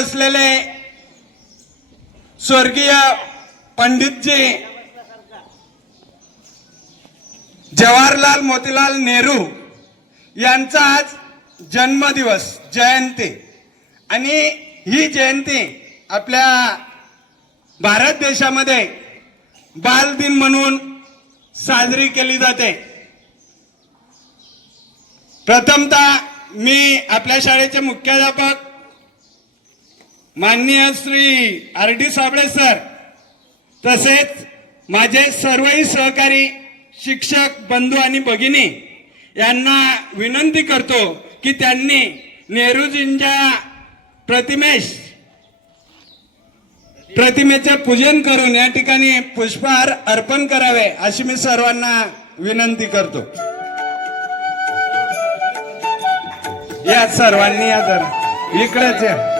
असलेले स्वर्गीय पंडितजी जवाहरलाल मोतीलाल नेहरू यांचा आज जन्मदिवस जयंती. आणि ही जयंती आपल्या भारत देशामध्ये बाल दिन म्हणून साजरी केली जाते. प्रथमतः मी आपल्या शाळेचे मुख्याध्यापक माननीय Shri R D Sable sir तसेच माझे सर्वही सहकारी शिक्षक बंधू आणि भगिनी यांना विनंती करतो की त्यांनी नेहरूजींच्या प्रतिमेश प्रतिमेचे पूजन करून या ठिकाणी पुष्पहार अर्पण करावे अशी मी सर्वांना विनंती करतो. या सर्वांनी या जरा इकडेच या.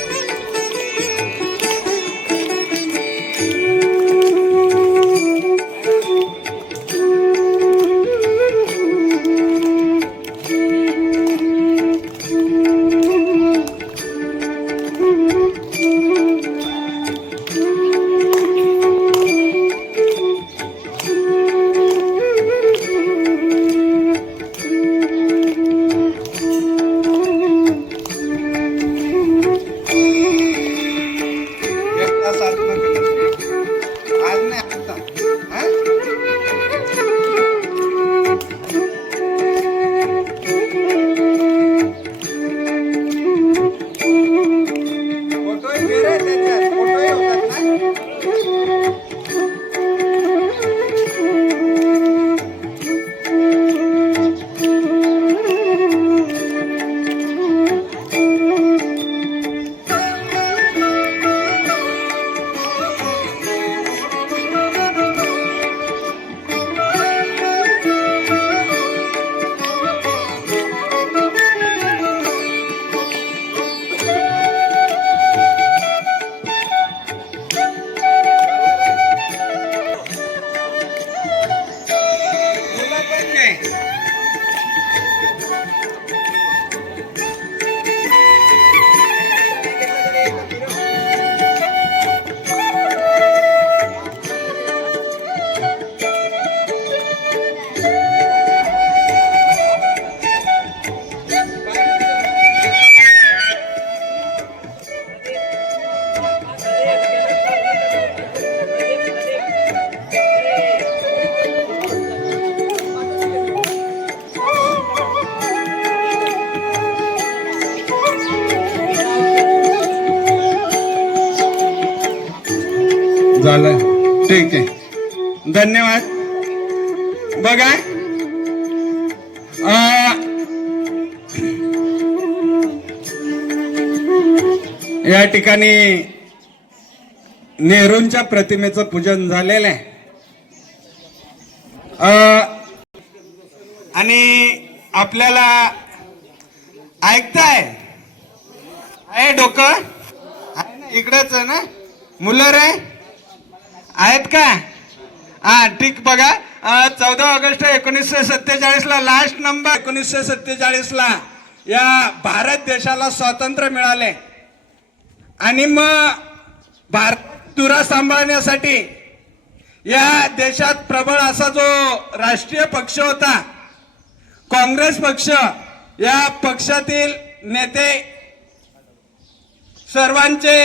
झालं ठीक आहे. धन्यवाद. बघा. या ठिकाणी नेहरूंच्या प्रतिमेचं पूजन झालेलं आहे. आणि आपल्याला ऐकताय? आहे डोकं? आहे ना इकडेच आहे ना? मुलं रे? आहेत का? हा ठीक बघा. चौदा ऑगस्ट एकोणीसशे सत्तेचाळीस ला लास्ट नंबर एकोणीसशे सत्तेचाळीस ला या भारत देशाला स्वातंत्र्य मिळाले. आणि मग भारत तुरा सांभाळण्यासाठी या देशात प्रबळ असा जो राष्ट्रीय पक्ष होता काँग्रेस पक्ष या पक्षातील नेते सर्वांचे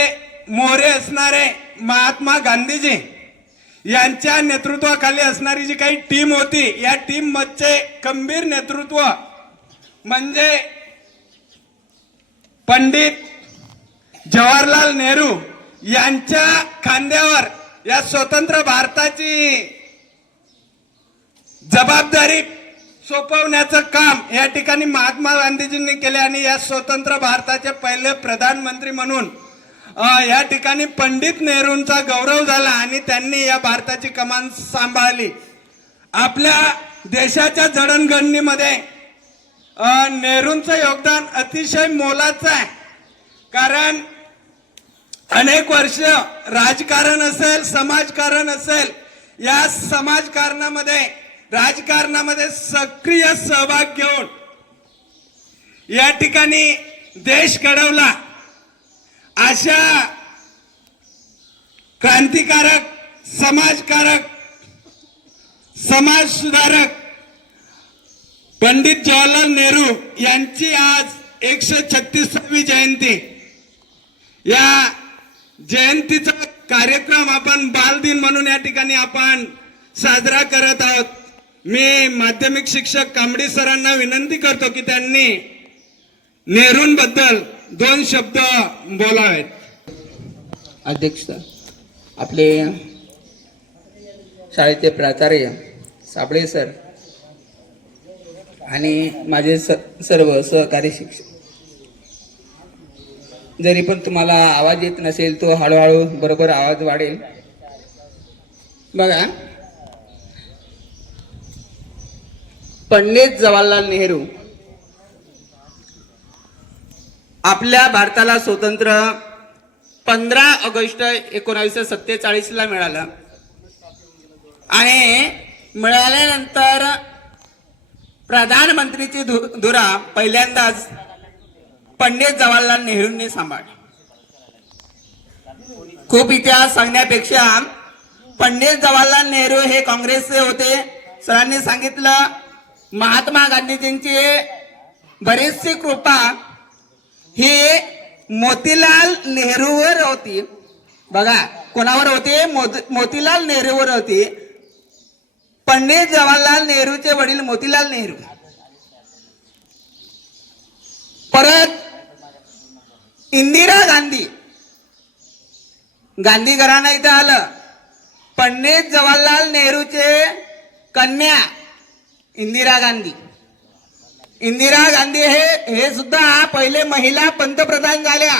मोहरे असणारे महात्मा गांधीजी यांच्या नेतृत्वाखाली असणारी जी काही टीम होती या टीममध्ये गंभीर नेतृत्व म्हणजे पंडित जवाहरलाल नेहरू यांच्या खांद्यावर या स्वतंत्र भारताची जबाबदारी सोपवण्याचं काम या ठिकाणी महात्मा गांधीजींनी केले आणि या स्वतंत्र भारताचे पहिले प्रधानमंत्री म्हणून या ठिकाणी पंडित नेहरूंचा गौरव झाला आणि त्यांनी या भारताची कमान सांभाळली. आपल्या देशाच्या जडणघडणीमध्ये नेहरूंचं योगदान अतिशय मोलाचं आहे. कारण अनेक वर्ष राजकारण असेल समाजकारण असेल या समाजकारणामध्ये राजकारणामध्ये सक्रिय सहभाग घेऊन या ठिकाणी देश घडवला. अशा क्रांतिकारक समाजकारक समाज सुधारक पंडित जवाहरलाल नेहरू यांची आज एकशे छत्तीसावी जयंती. या जयंतीचा कार्यक्रम आपण बालदिन म्हणून या ठिकाणी आपण साजरा करत आहोत. मी माध्यमिक शिक्षक कांबडी सरांना विनंती करतो की त्यांनी नेहरूंबद्दल दोन शब्द बोलावेत. अध्यक्ष आपले शाळेचे प्राचार्य साबळे सर आणि माझे स सर्व सहकारी शिक्षक. जरी पण तुम्हाला आवाज येत नसेल तो हळूहळू बरोबर आवाज वाढेल. बघा पंडित जवाहरलाल नेहरू आपल्या भारताला स्वतंत्र पंधरा ऑगस्ट एकोणावीसशे सत्तेचाळीसला मिळालं. आणि मिळाल्यानंतर प्रधानमंत्रीची धु- धुरा पहिल्यांदाच पंडित जवाहरलाल नेहरूंनी सांभाळली. खूप इतिहास सांगण्यापेक्षा पंडित जवाहरलाल नेहरू हे काँग्रेसचे होते. सरांनी सांगितलं महात्मा गांधीजींची बरीचशी कृपा हे मोतीलाल नेहरूवर होती. बघा कोणावर होते? मोतीलाल नेहरूवर होती. पंडित जवाहरलाल नेहरूचे वडील मोतीलाल नेहरू. परत इंदिरा गांधी. गांधी घराणं इथं आलं. पंडित जवाहरलाल नेहरूचे कन्या इंदिरा गांधी. इंदिरा गांधी हे हे सुद्धा पहिले महिला पंतप्रधान झाल्या.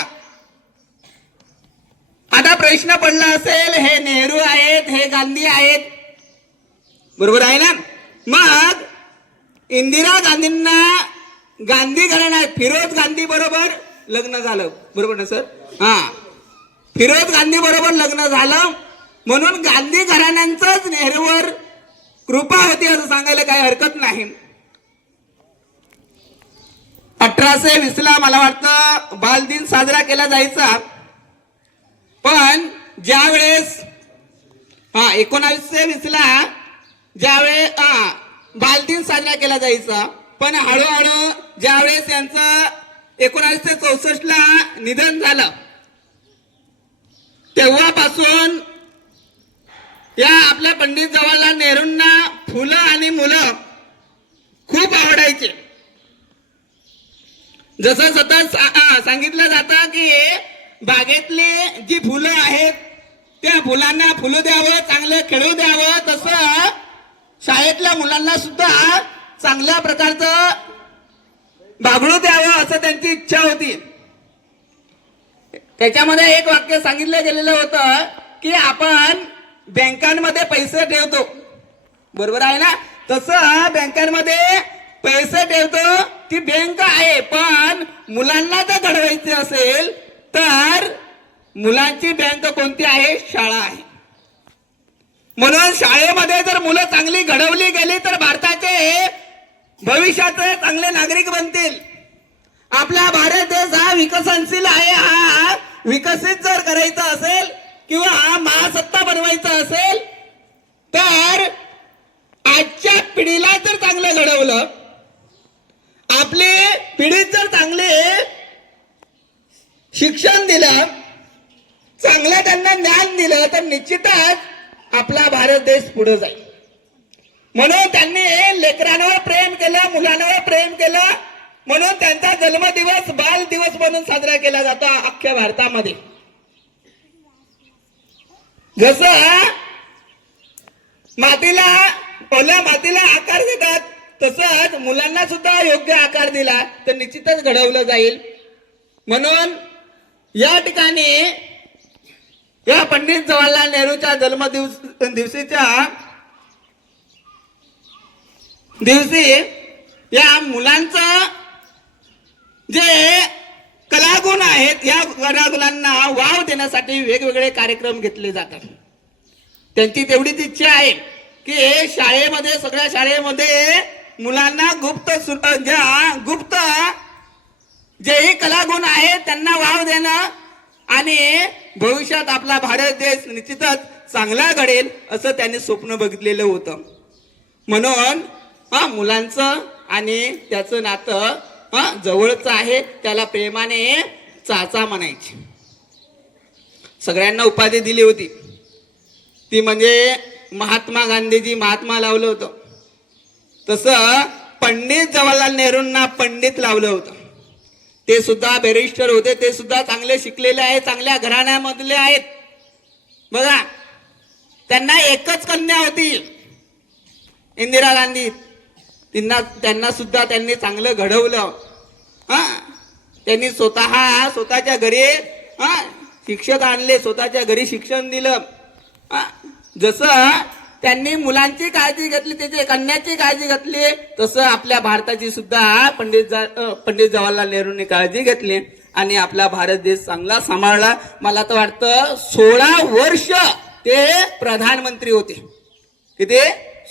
आता प्रश्न पडला असेल हे नेहरू आहेत हे गांधी आहेत. बरोबर आहे ना? मग इंदिरा गांधींना गांधी घराण्यात फिरोज गांधी बरोबर लग्न झालं. बरोबर ना सर? हा. फिरोज गांधी बरोबर लग्न झालं. म्हणून गांधी घराण्यांचंच नेहरूवर कृपा होती असं सांगायला काही हरकत नाही. अठराशे वीस ला मला वाटतं बालदिन साजरा केला जायचा. पण ज्या वेळेस हा एकोणावीसशे वीस ला ज्यावेळेस हा बालदिन साजरा केला जायचा पण हळूहळू ज्यावेळेस यांचं एकोणावीसशे चौसष्ट ला निधन झालं तेव्हापासून या आपल्या पंडित जवाहरलाल नेहरूंना फुलं आणि मुलं खूप आवडायचे. जसं सतत सांगितलं जातं की बागेतली जी फुलं आहेत त्या फुलांना फुलं द्यावं चांगलं खेळू द्यावं तसं शाळेतल्या मुलांना सुद्धा चांगल्या प्रकारचं बागडू द्यावं असं त्यांची इच्छा होती. त्याच्यामध्ये एक वाक्य सांगितलं गेलेलं होतं की आपण बँकांमध्ये पैसे ठेवतो. बरोबर आहे ना? तसं बँकांमध्ये पैसे ठेवतो ती बँक आहे पण मुलांना जर घडवायचे असेल तर मुलांची बँक कोणती आहे? शाळा आहे. म्हणून शाळेमध्ये जर मुलं चांगली घडवली गेली तर भारताचे भविष्याचे चांगले नागरिक बनतील. आपला भारत देश हा विकसनशील आहे. हा विकसित जर करायचा असेल किंवा हा महासत्ता बनवायचा असेल तर आजच्या पिढीला जर चांगलं घडवलं आपली पिढीत जर चांगले शिक्षण दिलं चांगलं त्यांना ज्ञान दिलं तर निश्चितच आपला भारत देश पुढे जाईल. म्हणून त्यांनी लेकरांवर प्रेम केलं मुलांवर प्रेम केलं. म्हणून त्यांचा जन्मदिवस बाल दिवस म्हणून साजरा केला जातो अख्ख्या भारतामध्ये. जसं मातीला ओल्या मातीला आकार देतात तसंच मुलांना सुद्धा योग्य आकार दिला तर निश्चितच घडवलं जाईल. म्हणून या ठिकाणी या पंडित जवाहरलाल नेहरूच्या जन्मदिवस दिवशीच्या दिवशी या मुलांचं जे कलागुण आहेत या कलागुणांना वाव देण्यासाठी वेगवेगळे कार्यक्रम घेतले जातात. त्यांची तेवढीच इच्छा आहे की शाळेमध्ये सगळ्या शाळेमध्ये मुलांना गुप्त सु- अ, ज्या गुप्त जेही कलागुण आहेत त्यांना वाव देणं आणि भविष्यात आपला भारत देश निश्चितच चांगला घडेल असं त्यांनी स्वप्न बघितलेलं होतं. म्हणून हा मुलांचं आणि त्याचं नातं हा जवळचं आहे त्याला प्रेमाने चाचा म्हणायचे. सगळ्यांना उपाधी दिली होती. ती म्हणजे महात्मा गांधीजी महात्मा लावलं होतं. तसं पंडित जवाहरलाल नेहरूंना पंडित लावलं होतं. ते सुद्धा बॅरिस्टर होते ते सुद्धा चांगले शिकलेले आहेत चांगल्या घराण्यामधले आहेत. बघा त्यांना एकच कन्या होती. इंदिरा गांधी. त्यांना त्यांना सुद्धा त्यांनी चांगलं घडवलं. हा? त्यांनी स्वतः स्वतःच्या घरी हा? शिक्षक आणले स्वतःच्या घरी शिक्षण दिलं. जसं त्यांनी मुलांची काळजी घेतली त्याची कन्याची काळजी घेतली. तसं आपल्या भारताची सुद्धा पंडित जा पंडित जवाहरलाल नेहरूंनी काळजी घेतली आणि आपला भारत देश चांगला सांभाळला. मला तर वाटतं सोळा वर्ष ते प्रधानमंत्री होते. किती?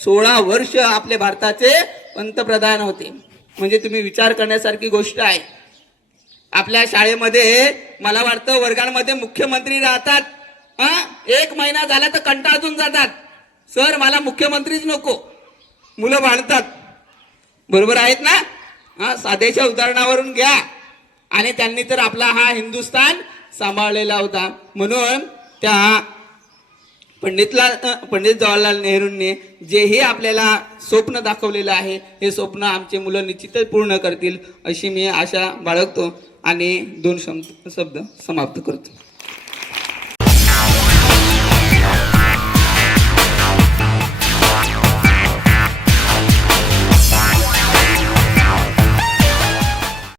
सोळा वर्ष आपल्या भारताचे पंतप्रधान होते. म्हणजे तुम्ही विचार करण्यासारखी गोष्ट आहे. आपल्या शाळेमध्ये मला वाटतं वर्गांमध्ये मुख्यमंत्री राहतात. हा एक महिना झाला तर कंटाळून जातात. सर मला मुख्यमंत्रीच नको. मुलं भांडतात बरोबर आहेत ना? हा साध्याच्या उदाहरणावरून घ्या. आणि त्यांनी तर आपला हा हिंदुस्थान सांभाळलेला होता. म्हणून त्या पंडितला पंडित जवाहरलाल नेहरूंनी जेही आपल्याला स्वप्न दाखवलेलं आहे हे स्वप्न आमचे मुलं निश्चितच पूर्ण करतील अशी मी आशा बाळगतो आणि दोन शब्द शब्द समाप्त करतो.